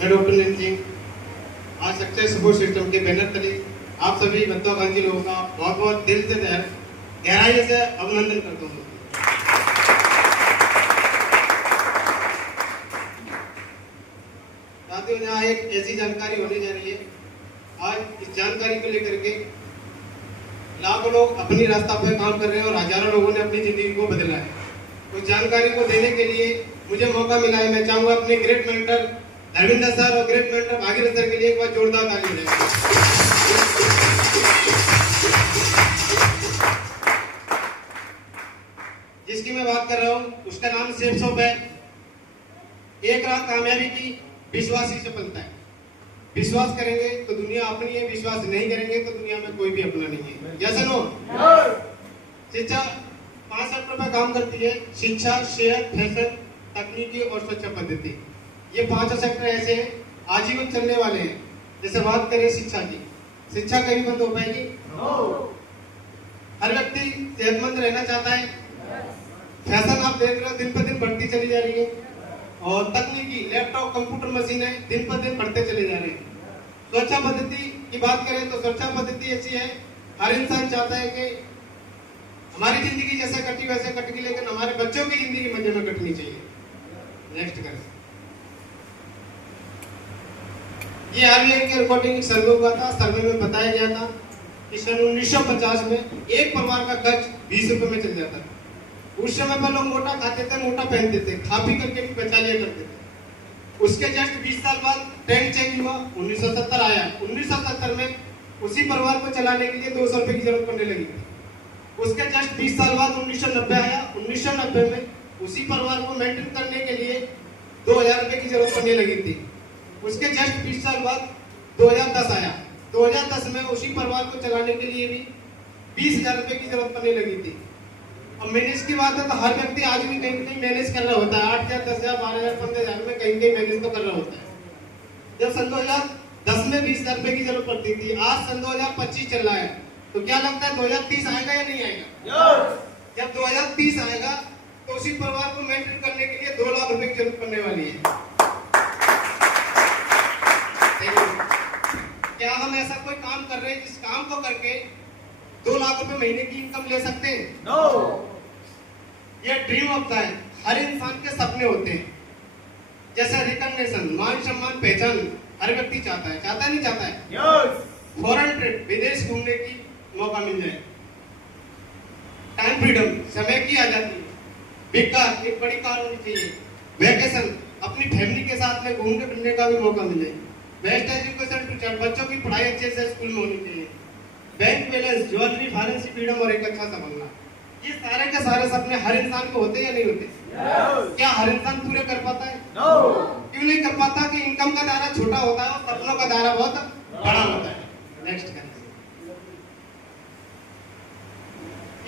मैं डॉक्टर नील सिंह आज success support system के बैनर तले आप सभी महत्वाकांक्षी लोगों का बहुत बहुत दिल से गहराई से अभिनंदन करता हूँ। साथियों, यहाँ एक ऐसी जानकारी होने जा रही है। आज इस जानकारी को लेकर के लाखों लोग अपनी रास्ता पर काम कर रहे हैं और हजारों लोगों ने अपनी जिंदगी को बदला है। उस जानकारी को देने के लिए मुझे मौका मिला है। मैं चाहूंगा अपने ग्रेट मेंटर धर्मेंद्र सर और ग्रेट मेंटर भागीरथ सर के लिए एक बार जोरदार ताली बजाएं। जिसकी मैं बात कर रहा हूँ उसका नाम सेफ शॉप है। एक राह कामयाबी की विश्वास ही सफलता है। विश्वास करेंगे तो दुनिया अपनी है, विश्वास नहीं करेंगे तो दुनिया में कोई भी अपना नहीं है। जैसे नो शिक्षा 5 सेक्टर पर काम करती है। शिक्षा, शेयर, फैशन, तकनीकी और स्वच्छ पद्धति। ये 5 सेक्टर ऐसे हैं आजीवन चलने वाले हैं। जैसे बात करें शिक्षा की, शिक्षा कभी बंद हो पाएगी? हर व्यक्ति सेहतमंद रहना चाहता है। फैशन आप देख रहे हो दिन पर दिन बढ़ती चली जा रही है। और तकनीकी लैपटॉप, कंप्यूटर, मशीनें दिन पर दिन बढ़ते चले जा रहे हैं। स्वच्छता पद्धति की बात करें तो स्वच्छता पद्धति ऐसी है, हर इंसान चाहता है कि हमारी जिंदगी जैसे कटी वैसे कटेगी, लेकिन हमारे बच्चों की जिंदगी मजे में कटनी चाहिए। नेक्स्ट करें। ये आरबीआई के रिपोर्टिंग सर्वे हुआ था। सर्वे में बताया गया था कि सन 1950 में एक परिवार का खर्च 20 रुपए में चल जाता था। उस समय पर लोग मोटा खाते थे, मोटा पहनते थे, खा पी करके भी बचा लिया करते थे। उसके जस्ट 20 साल बाद ट्रेंड चेंज हुआ, 1970 आया। 1970 में उसी परिवार को चलाने के लिए 200 रुपए की जरूरत पड़ने लगी। उसके जस्ट 20 साल बाद 1990 आया। 1990 में उसी परिवार को मेंटेन करने के लिए 2000 रुपए की जरूरत पड़ने लगी थी। उसके जस्ट 20 साल बाद 2010 आया। 2010 में उसी परिवार को चलाने के लिए भी 20,000 रुपए की जरूरत पड़ने लगी थी। अब मैनेज की बात है तो हर व्यक्ति आज भी कहीं कहीं मैनेज कर रहा होता है। 8,000, 10,000, 12,000, 15,000 में कहीं कहीं मैनेज तो कर रहा होता है। जब सन 2010 में 20,000 रुपए की जरूरत पड़ती थी, आज सन 2025 चल रहा है, तो क्या लगता है 2030 आएगा या नहीं आएगा? जब 2030 आएगा तो उसी परिवार को मेंटेन करने के लिए 2 लाख रुपए की जरूरत पड़ने वाली है। क्या हम ऐसा कोई काम कर रहे हैं जिस काम को करके 2 लाख रुपए महीने की इनकम ले सकते हैं? नो। ये ड्रीम होता है, हर इंसान के सपने होते हैं। जैसे रिकॉग्निशन, मान सम्मान, पहचान हर व्यक्ति चाहता है। चाहता है नहीं चाहता है? यस। फॉरेन ट्रिप, विदेश घूमने की मौका मिल जाए। टाइम फ्रीडम, समय की आजादी। बिग कार, एक बड़ी कार होनी चाहिए। वैकेशन, अपनी फैमिली के साथ में घूमने फिरने का भी मौका मिले। बेस्ट एजुकेशन टीचर, बच्चों की पढ़ाई अच्छे से स्कूल में होनी चाहिए। Bank balance, jewellery, financial freedom और एक अच्छा सा बंगला। ये सारे के सारे सपने हर इंसान को होते या नहीं होते? क्या हर इंसान पूरे कर पाता है? क्यों नहीं कर पाता? कि इनकम का दायरा छोटा होता है और सपनों का दायरा बहुत बड़ा होता है। नेक्स्ट करें।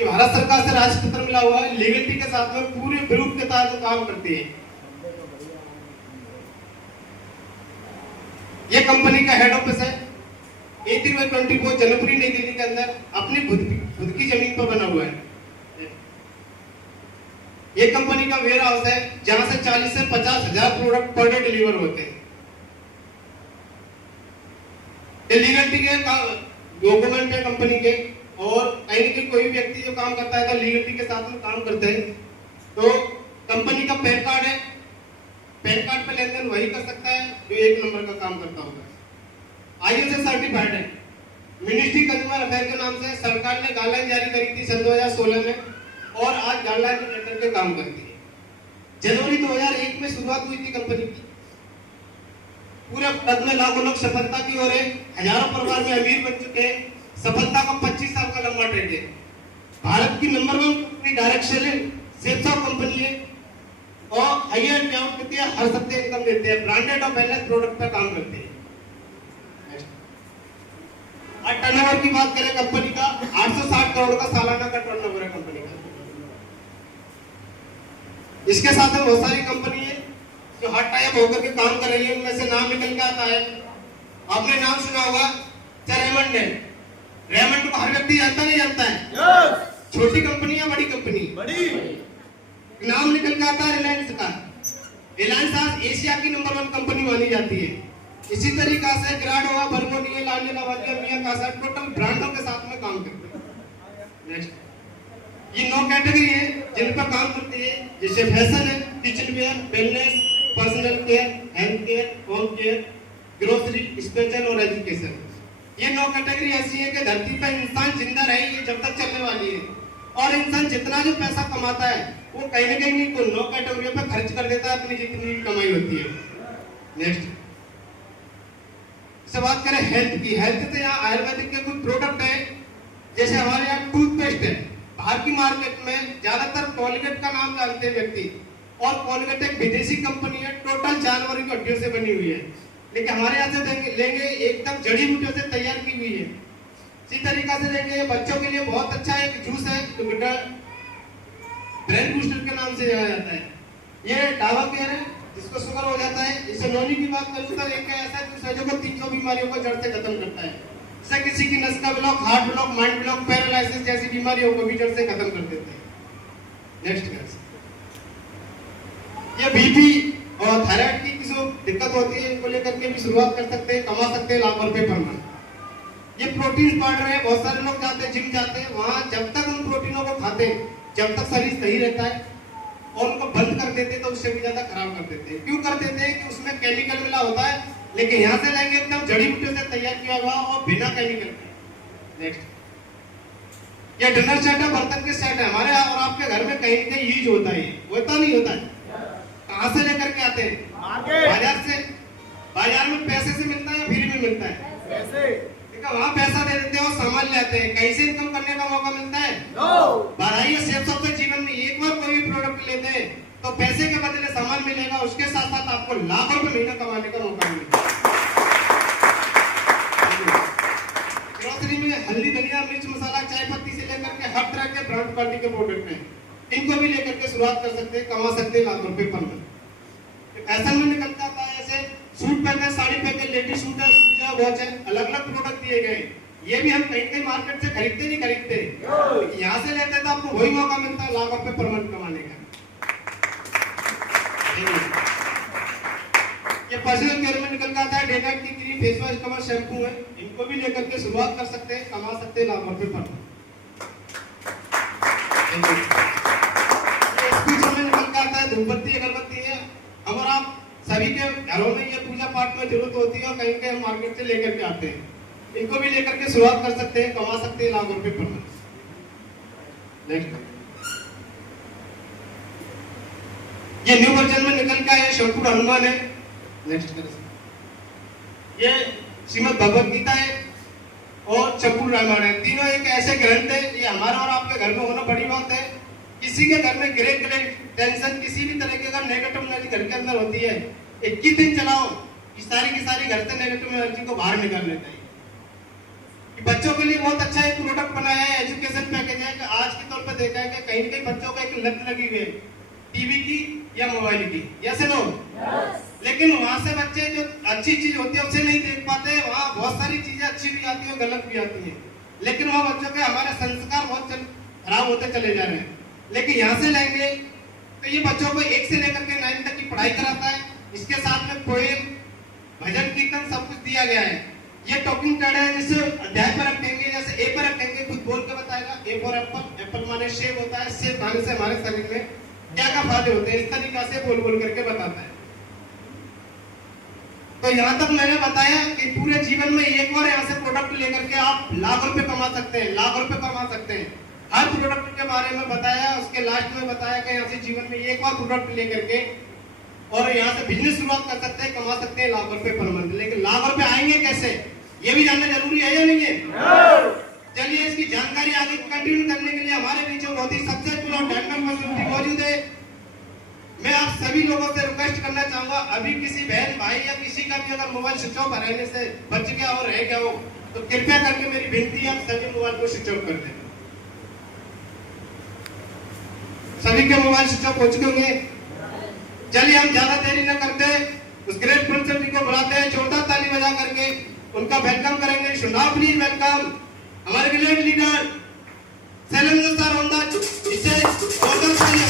ये भारत सरकार से राजपत्र मिला हुआ है, लीगलिटी के साथ में पूरे ग्रुप के तहत काम करती है। ये कंपनी का हेड ऑफिस है 83/24 जनवरी नई दिल्ली के अंदर अपनी खुद की जमीन पर बना हुआ है। ये कंपनी का वेयर हाउस है जहां से 40 से 50,000 प्रोडक्ट पर डे डिलीवर होते हैं। लीगलिटी के डॉक्यूमेंट है कंपनी के, और कहीं कोई भी व्यक्ति जो काम करता है तो लीगलिटी के साथ में काम करते हैं। तो कंपनी का पैन कार्ड है, पैन कार्ड पे लेन देन वही कर सकता है जो 1 नंबर का काम करता होगा। ISO सर्टिफाइड है। मिनिस्ट्री कंज्यूमर अफेयर के नाम से सरकार ने गाइडलाइन जारी करी थी सन 2016 में, और आज गाइडलाइन को लेकर के काम करती है। जनवरी 2001 में शुरुआत हुई थी कंपनी की। पूरे भारत में लाखों लोग सफलता की ओर है। हजारों परिवार में अमीर बन चुके हैं। सफलता का 25 साल का लंबा ट्रेड है। भारत की number 1 company direct selling sales company है और हाईएंड पेआउट देती है, हर सप्ताह इनकम देते हैं। ब्रांडेड और बैलेंस प्रोडक्ट पर काम करते हैं। और टर्नओवर की बात करें कंपनी का 860 करोड़ का सालाना का टर्नओवर है कंपनी का। इसके साथ में बहुत सारी कंपनी है जो हर टाइप होकर के काम कर रही है। उनमें से नाम निकल के आता है, आपने नाम सुना होगा रेमंड है। रेमंड को हर व्यक्ति जानता नहीं जानता है? छोटी कंपनी या बड़ी कंपनी? बड़ी। नाम निकल के आता है रिलायंस का। रिलायंस आज एशिया की नंबर 1 कंपनी मानी जाती है। इसी तरीका से ग्राडोवा, बर्गोनिया, लांडे लवालिया, मिया कासा टोटल ब्रांडों के साथ में काम करते हैं। नेक्स्ट, ये 9 कैटेगरी है जिन पर काम करती है, जैसे फैशन है, kitchenware, wellness, personal care, health care, home care, grocery, special और एजुकेशन। ये 9 कैटेगरी ऐसी है कि धरती पर इंसान जिंदा रहेगी जब तक चलने वाली है, और इंसान जितना जो पैसा कमाता है वो कहीं ना कहीं तो 9 कैटेगरियों पे खर्च कर देता है अपनी जितनी कमाई होती है। नेक्स्ट, से बात करें हेल्थ की। हेल्थ तो यहाँ आयुर्वेदिक के कुछ प्रोडक्ट है, जैसे हमारे यहाँ टूथपेस्ट है। बाहर की मार्केट में ज्यादातर कोलगेट का नाम जानते हैं व्यक्ति, और कोलगेट एक विदेशी कंपनी है, टोटल जानवरों की हड्डियों से बनी हुई है, लेकिन हमारे यहाँ से लेंगे एकदम जड़ी बूटियों से तैयार की हुई है। इसी तरीका से लेंगे बच्चों के लिए बहुत अच्छा एक जूस है, ब्रेन बूस्टर के नाम से जाना जाता है। ये डावा केयर है, जिसको शुगर हो जाता है। इसे नोनी की बात करूं तो एक ऐसा जूस है जो 300 बीमारियों को जड़ से खत्म करता है। इससे किसी की नस का block, heart block, mind block, paralysis जैसी बीमारियों को भी जड़ से खत्म कर देते हैं। नेक्स्ट, ये बीपी और थायराइड की जो दिक्कत होती है इनको लेकर के भी शुरुआत कर सकते हैं, कमा सकते हैं लाखों रुपए पर मंथ। ये प्रोटीन पाउडर है, बहुत सारे लोग जाते हैं जिम जाते हैं, वहां जब तक उन प्रोटीनों को खाते हैं जब तक शरीर सही रहता है, और उनको बंद कर देते तो उससे भी ज्यादा खराब कर देते हैं। क्यों कर देते हैं कि उसमें केमिकल मिला होता है, लेकिन यहाँ से लेंगे एकदम जड़ी बूटियों से तैयार किया हुआ और बिना केमिकल के। नेक्स्ट, ये डिनर सेट है, बर्तन के सेट है। हमारे और आपके घर में कहीं कहीं यूज होता है, होता नहीं होता है? कहाँ से लेकर के आते हैं? बाजार से। बाजार में पैसे से मिलता है या फ्री में मिलता है? पैसे। वहाँ पैसा दे देते हो, सामान ले आते हैं, कहीं से इनकम करने का मौका मिलता है? बढ़ाइए सेफ सबसे जीवन में एक बार कोई भी प्रोडक्ट लेते हैं तो पैसे के बदले सामान मिलेगा, उसके साथ साथ आपको लाखों रुपए महीना कमाने का मौका मिलेगा। ग्रोसरी में हल्दी, धनिया, मिर्च, मसाला, चाय पत्ती से लेकर के हर तरह के ब्रांड क्वालिटी के प्रोडक्ट हैं, इनको भी लेकर के शुरुआत कर सकते हैं, कमा सकते हैं लाखों रुपए पर मंथ। फैशन में निकल के आता है, ऐसे सूट पैक है, साड़ी पैक है, लेडीज सूट है, वॉच है, अलग अलग प्रोडक्ट दिए गए। ये भी हम कहीं कहीं मार्केट से खरीदते नहीं खरीदते, यहाँ से लेते हैं तो आपको वही मौका मिलता है लाख रुपए पर मंथ कमाने का। ये पर्सनल केयर में निकल के आता है, डेटाइट की cream, face wash, cover, shampoo है, इनको भी लेकर के शुरुआत कर सकते हैं, कमा सकते हैं लाख रुपए पर मंथ। में निकल के आता है धूपबत्ती, अगरबत्ती है। अगर आप सभी के घरों में ये पूजा पाठ में जरूरत होती है और कहीं कहीं हम मार्केट से लेकर के आते हैं, इनको भी लेकर के शुरुआत कर सकते हैं, कमा सकते हैं लाखों रुपए पर मंथ। नेक्स्ट, ये न्यू वर्जन में निकल के आया शंकुर हनुमान है। नेक्स्ट, ये श्रीमद् भगवत गीता है और चंपूर रामायण है। तीनों एक ऐसे ग्रंथ है, ये हमारा और आपके घर में होना बड़ी बात है। किसी के घर में ग्रे टेंशन, किसी भी तरह की अगर नेगेटिव एनर्जी घर के अंदर होती है, 21 दिन चलाओ, की सारी घर से नेगेटिव एनर्जी को बाहर निकाल लेता है। बच्चों के लिए बहुत अच्छा एक प्रोडक्ट बनाया है, एजुकेशन पैकेज है। कि आज के तौर पर देखा है कि कहीं कहीं बच्चों को एक लत लगी हुई है टीवी की या मोबाइल की, यस नो? लेकिन वहां से बच्चे जो अच्छी चीज होती है उसे नहीं देख पाते, वहाँ बहुत सारी चीजें अच्छी भी आती है, गलत भी आती है, लेकिन वहाँ बच्चों के हमारे संस्कार बहुत खराब होते चले जा रहे हैं। लेकिन यहाँ से लेंगे तो ये बच्चों को 1 से लेकर के 9 तक की पढ़ाई कराता है, इसके साथ में पोएम, भजन, कीर्तन सब कुछ दिया गया है। ये टॉकिंग कार्ड है, जिसे अध्याय पर रखेंगे, जैसे ए पर रखेंगे, कुछ बोल के बताएगा। ए फॉर एप्पल, एप्पल माने सेब होता है, सेब खाने से हमारे शरीर में क्या क्या फायदे होते हैं, इस तरीका से बोल बोल करके बताता है। तो यहाँ तक मैंने बताया कि पूरे जीवन में एक बार यहाँ से प्रोडक्ट लेकर के आप लाख रुपए कमा सकते हैं, लाख रुपए कमा सकते हैं। हर प्रोडक्ट के बारे में बताया, उसके लास्ट में बताया कि यहाँ से जीवन में एक बार प्रोडक्ट लेकर के और यहाँ से बिजनेस शुरुआत कर सकते हैं, कमा सकते हैं लाख रुपए पर मंथ। लेकिन लाख रुपए आएंगे कैसे, ये भी जानना जरूरी है या नहीं है? चलिए इसकी जानकारी आगे कंटिन्यू करने के लिए हमारे बीच में बहुत ही सक्सेसफुल और डायमंड पर्सनालिटी मौजूद है। मैं आप सभी लोगों से रिक्वेस्ट करना चाहूंगा, अभी किसी बहन भाई या किसी का भी अगर मोबाइल स्विच ऑफ रहने से बच गया और रह गया हो तो कृपया करके मेरी विनती है आप सभी मोबाइल को स्विच ऑफ कर दें। सभी के मोबाइल स्विच ऑफ हो चुके होंगे। चलिए हम ज्यादा देरी न करते, उस ग्रेट पर्सनालिटी को बुलाते हैं, जोरदार ताली बजा करके उनका वेलकम करेंगे। सो नाउ प्लीज वेलकम हमारे great leader Shailendra sir on the, इससे जोरदार ताली